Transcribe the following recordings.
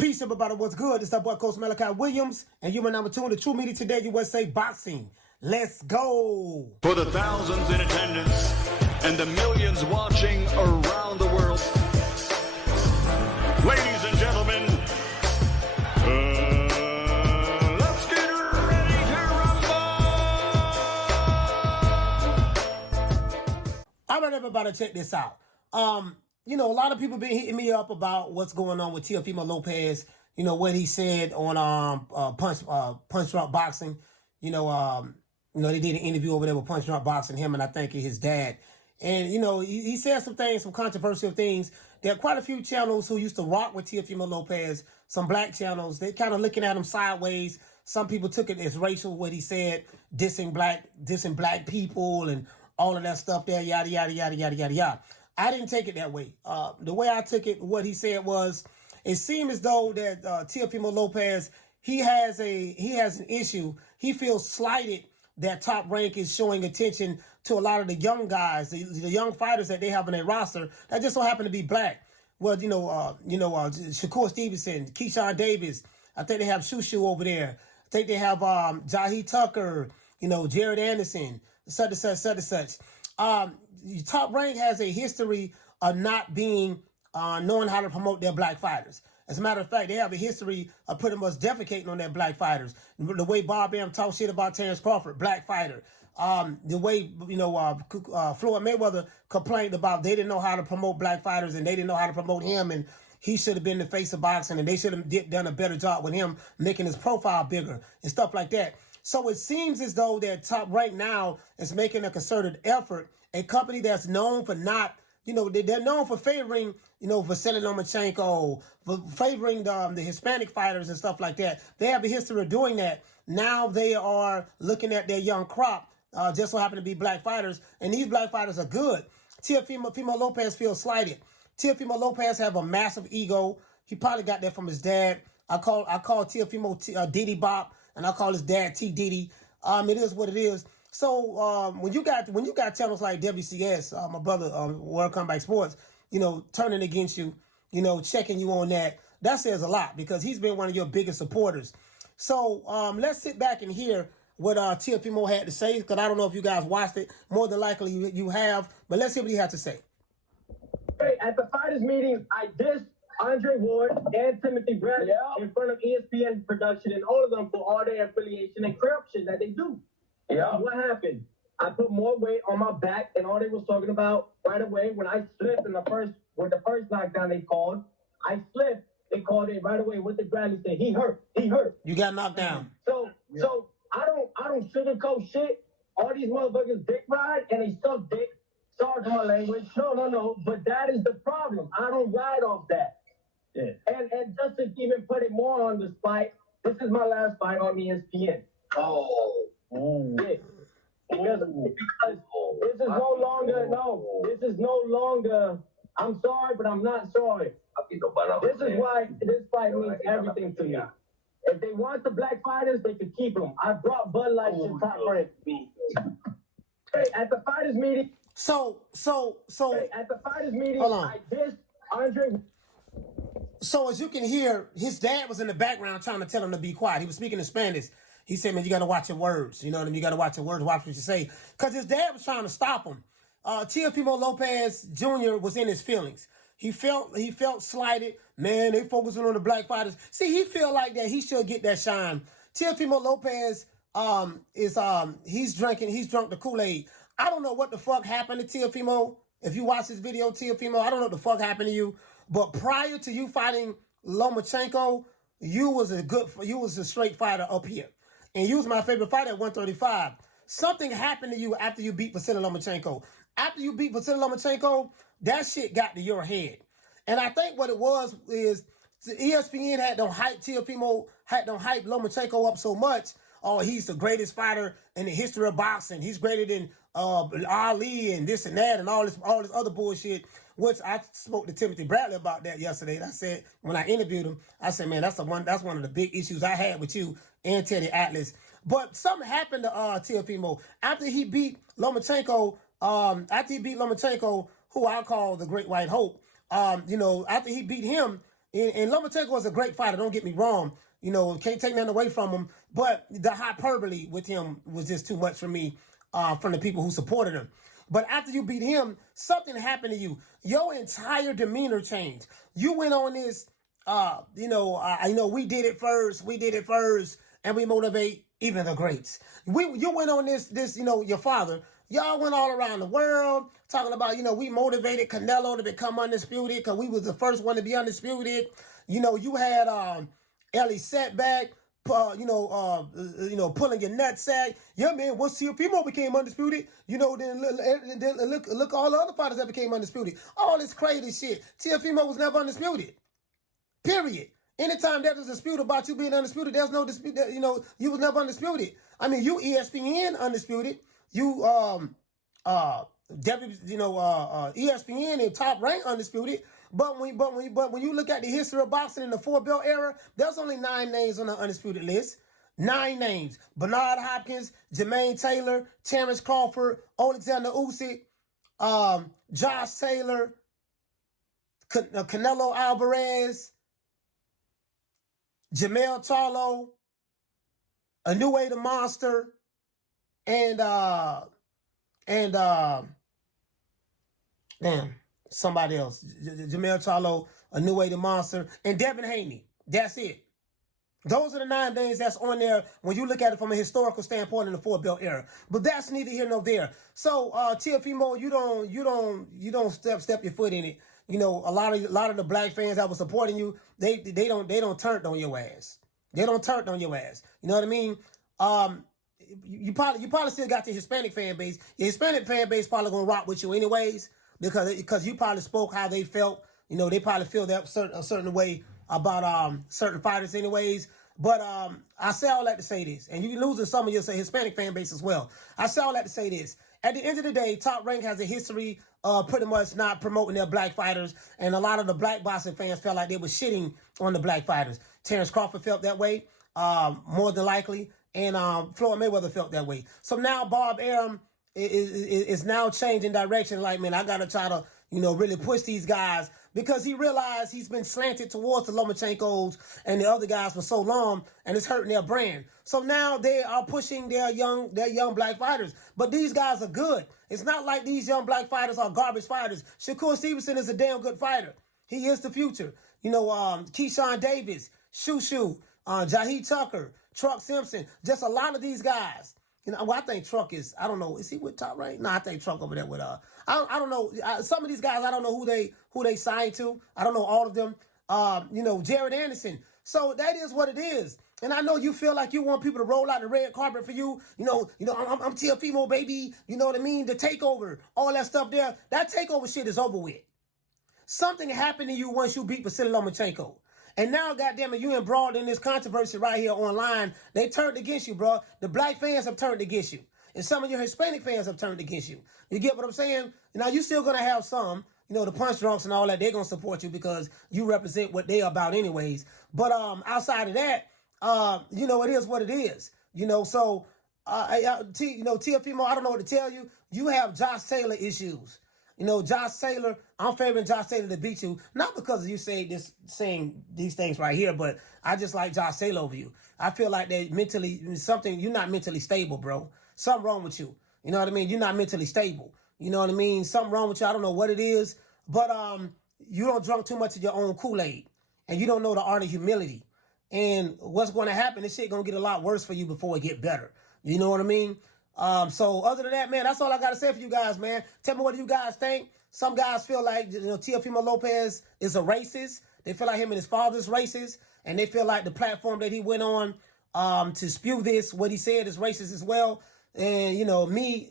Peace, everybody. What's good? It's that boy, Coach Malachi Williams, and you are number 2 on the True Media Today USA Boxing. Let's go. For the thousands in attendance and the millions watching around the world, ladies and gentlemen, let's get ready to rumble. All right, everybody, check this out. A lot of people been hitting me up about what's going on with Teofimo Lopez. You know what he said on Punch Drunk Boxing. They did an interview over there with Punch Drunk Boxing, him and I think his dad. And he said some things, some controversial things. There are quite a few channels who used to rock with Teofimo Lopez. Some black channels, they kind of looking at him sideways. Some people took it as racial, what he said, dissing black people and all of that stuff there, yada yada yada yada yada yada. I didn't take it that way. The way I took it, what he said was, it seemed as though that Teofimo Lopez, he has an issue. He feels slighted that Top Rank is showing attention to a lot of the young guys, the young fighters that they have in their roster that just so happen to be black. Well, Shakur Stevenson, Keyshawn Davis. I think they have Shushu over there. I think they have Jahi Tucker. Jared Anderson, such and such. Top Rank has a history of not being knowing how to promote their black fighters. As a matter of fact, they have a history of pretty much defecating on their black fighters. The way Bob Bam talked shit about Terrence Crawford, black fighter. The way, Floyd Mayweather complained about they didn't know how to promote black fighters and they didn't know how to promote him, and he should have been the face of boxing and they should have done a better job with him making his profile bigger and stuff like that. So it seems as though that Top Rank now is making a concerted effort, a company that's known for not, they're known for favoring, Vasily Lomachenko, for favoring the Hispanic fighters and stuff like that. They have a history of doing that. Now they are looking at their young crop, just so happen to be black fighters, and these black fighters are good. Teofimo Lopez feels slighted. Teofimo Lopez have a massive ego. He probably got that from his dad. I call Teofimo Diddy Bop, and I call his dad T Diddy. It is what it is. So when you got channels like WCS, my brother, World Comeback Sports, turning against you, checking you on that says a lot because he's been one of your biggest supporters. So let's sit back and hear what Teofimo had to say, because I don't know if you guys watched it. More than likely you have, but let's hear what he had to say. Hey, at the fighters meeting, I dissed Andre Ward and Timothy Bradley in front of ESPN production and all of them for all their affiliation and corruption that they do. Yeah. What happened? I put more weight on my back, and all they was talking about right away when I slipped in the first knockdown they called. I slipped. They called it right away. What did Bradley say? He hurt. You got knocked down. So I don't sugarcoat shit. All these motherfuckers dick ride and they suck dick. Sorry for my language. No. But that is the problem. I don't ride off that. Yeah. And just to even put it more on the spot, this is my last fight on ESPN. Oh. Yeah. Because this is no longer, I'm sorry, but I'm not sorry. This is why this fight means everything to me. If they want the black fighters, they could keep them. I brought Bud Light to Top Rank. Hey, at the fighters meeting. So at the fighters meeting, hold on. I dissed Andre. So as you can hear, his dad was in the background trying to tell him to be quiet. He was speaking in Spanish. He said, man, you got to watch your words. You know what I mean? You got to watch your words, watch what you say. Because his dad was trying to stop him. Teofimo Lopez Jr. was in his feelings. He felt slighted. Man, they focusing on the black fighters. See, he feel like that he should get that shine. Teofimo Lopez he's drunk the Kool-Aid. I don't know what the fuck happened to Teofimo. If you watch this video, Teofimo, I don't know what the fuck happened to you. But prior to you fighting Lomachenko, you was a straight fighter up here. And you was my favorite fighter at 135. Something happened to you after you beat Vasily Lomachenko. After you beat Vasily Lomachenko, that shit got to your head. And I think what it was is ESPN had them hype Lomachenko up so much. Oh, he's the greatest fighter in the history of boxing. He's greater than Ali and this and that and all this other bullshit. Which I spoke to Timothy Bradley about that yesterday. And I said, when I interviewed him, I said, man, that's one of the big issues I had with you and Teddy Atlas. But something happened to Teofimo after he beat Lomachenko. Who I call the Great White Hope. After he beat him, And Lomachenko is a great fighter. Don't get me wrong. You know, can't take nothing away from him. But the hyperbole with him was just too much for me from the people who supported him. But after you beat him, something happened to you. Your entire demeanor changed. You went on this, you know, we did it first, and we motivate even the greats. You went on this, you know, your father. Y'all went all around the world talking about, you know, we motivated Canelo to become undisputed because we was the first one to be undisputed. You know, you had Ellie Setback, pulling your nutsack. Yeah, man, once Teofimo became undisputed, you know, then look all the other fighters that became undisputed. All this crazy shit. Teofimo was never undisputed. Period. Anytime there's a dispute about you being undisputed, there's no dispute. You know, you was never undisputed. I mean, you ESPN undisputed. You ESPN and Top Rank undisputed. But when you look at the history of boxing in the 4-belt era, there's only 9 names on the undisputed list. 9 names: Bernard Hopkins, Jermaine Taylor, Terrence Crawford, Alexander Usyk, Josh Taylor, Canelo Alvarez, Jamel Charlo, Inoue the Monster, and somebody else. Jamel Charlo, Inoue the Monster, and Devin Haney. That's it. Those are the 9 names that's on there when you look at it from a historical standpoint in the 4-belt era. But that's neither here nor there. So Teofimo, you don't step your foot in it. You know, a lot of the black fans that were supporting you, they don't turn on your ass. They don't turn on your ass. You know what I mean? You probably still got your Hispanic fan base. Your Hispanic fan base probably gonna rock with you anyways because you probably spoke how they felt. You know, they probably feel that a certain way about certain fighters anyways. But I say all that to say this, and you're losing some of your Hispanic fan base as well. I say all that to say this. At the end of the day, Top Rank has a history of pretty much not promoting their black fighters, and a lot of the black boxing fans felt like they were shitting on the black fighters. Terrence Crawford felt that way, more than likely, and Floyd Mayweather felt that way. So now Bob Arum is now changing direction. Like, man, I got to try to, you know, really push these guys because he realized he's been slanted towards the Lomachenkos and the other guys for so long, and it's hurting their brand. So now they are pushing their young black fighters. But these guys are good. It's not like these young black fighters are garbage fighters. Shakur Stevenson is a damn good fighter. He is the future. You know, Keyshawn Davis, Shushu, Jahi Tucker, Truck Simpson, just a lot of these guys. You know, well, I think Truck is, I don't know, is he with Top Rank? No, I think Truck over there with, I don't know. Some of these guys, I don't know who they signed to. I don't know all of them. You know, Jared Anderson. So that is what it is. And I know you feel like you want people to roll out the red carpet for you. You know, I'm Teofimo, baby. You know what I mean? The takeover, all that stuff there. That takeover shit is over with. Something happened to you once you beat Vasily Lomachenko. And now, goddamn it, you embroiled in this controversy right here online. They turned against you, bro. The black fans have turned against you. And some of your Hispanic fans have turned against you. You get what I'm saying? Now, you still going to have some, you know, the punch drunks and all that. They're going to support you because you represent what they're about anyways. But outside of that, you know, it is what it is. You know, so, Teofimo, I don't know what to tell you. You have Josh Taylor issues. You know, Josh Taylor, I'm favoring Josh Taylor to beat you, not because you saying these things right here, but I just like Josh Taylor over you. I feel like that you're not mentally stable, bro. Something wrong with you. You know what I mean? You're not mentally stable. You know what I mean? Something wrong with you. I don't know what it is, but you don't drink too much of your own Kool-Aid, and you don't know the art of humility. And what's going to happen, this shit going to get a lot worse for you before it get better. You know what I mean? So other than that, man, that's all I got to say for you guys, man. Tell me what you guys think. Some guys feel like, you know, Teofimo Lopez is a racist. They feel like him and his father's racist. And they feel like the platform that he went on to spew this, what he said is racist as well. And, you know, me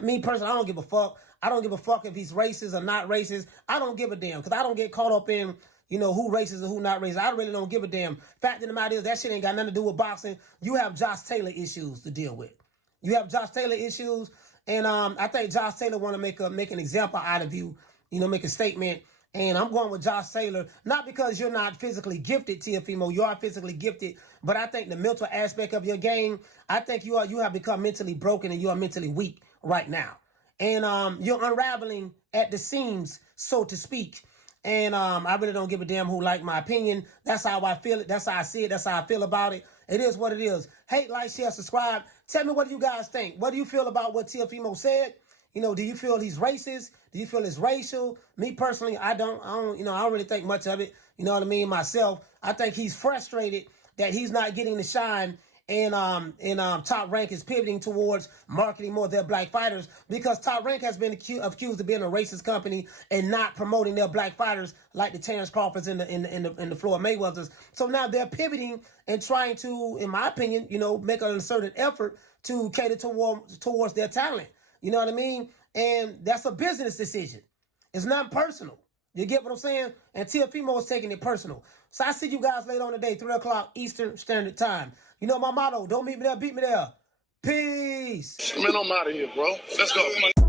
personally, I don't give a fuck. I don't give a fuck if he's racist or not racist. I don't give a damn because I don't get caught up in, you know, who racist or who not racist. I really don't give a damn. Fact of the matter is that shit ain't got nothing to do with boxing. You have Josh Taylor issues to deal with. You have Josh Taylor issues, and I think Josh Taylor want to make an example out of you, you know, make a statement. And I'm going with Josh Taylor, not because you're not physically gifted, Teofimo. You are physically gifted, but I think the mental aspect of your game, I think you have become mentally broken and you are mentally weak right now. And you're unraveling at the seams, so to speak. And I really don't give a damn who like my opinion. That's how I feel it. That's how I see it. That's how I feel about it. It is what it is. Hate, like, share, subscribe. Tell me what you guys think. What do you feel about what Teofimo said? You know, do you feel he's racist? Do you feel it's racial? Me personally, I don't really think much of it. You know what I mean? Myself, I think he's frustrated that he's not getting the shine, and Top Rank is pivoting towards marketing more of their black fighters, because Top Rank has been accused of being a racist company and not promoting their black fighters like the Terrence Crawfords and the Floyd Mayweathers. So now they're pivoting and trying to, in my opinion, you know, make an concerted effort to cater towards their talent. You know what I mean? And that's a business decision. It's not personal. You get what I'm saying? And Teofimo is taking it personal. So I see you guys later on today, 3 o'clock Eastern Standard Time. You know my motto, don't meet me there, beat me there. Peace. Man, I'm out of here, bro. Let's go.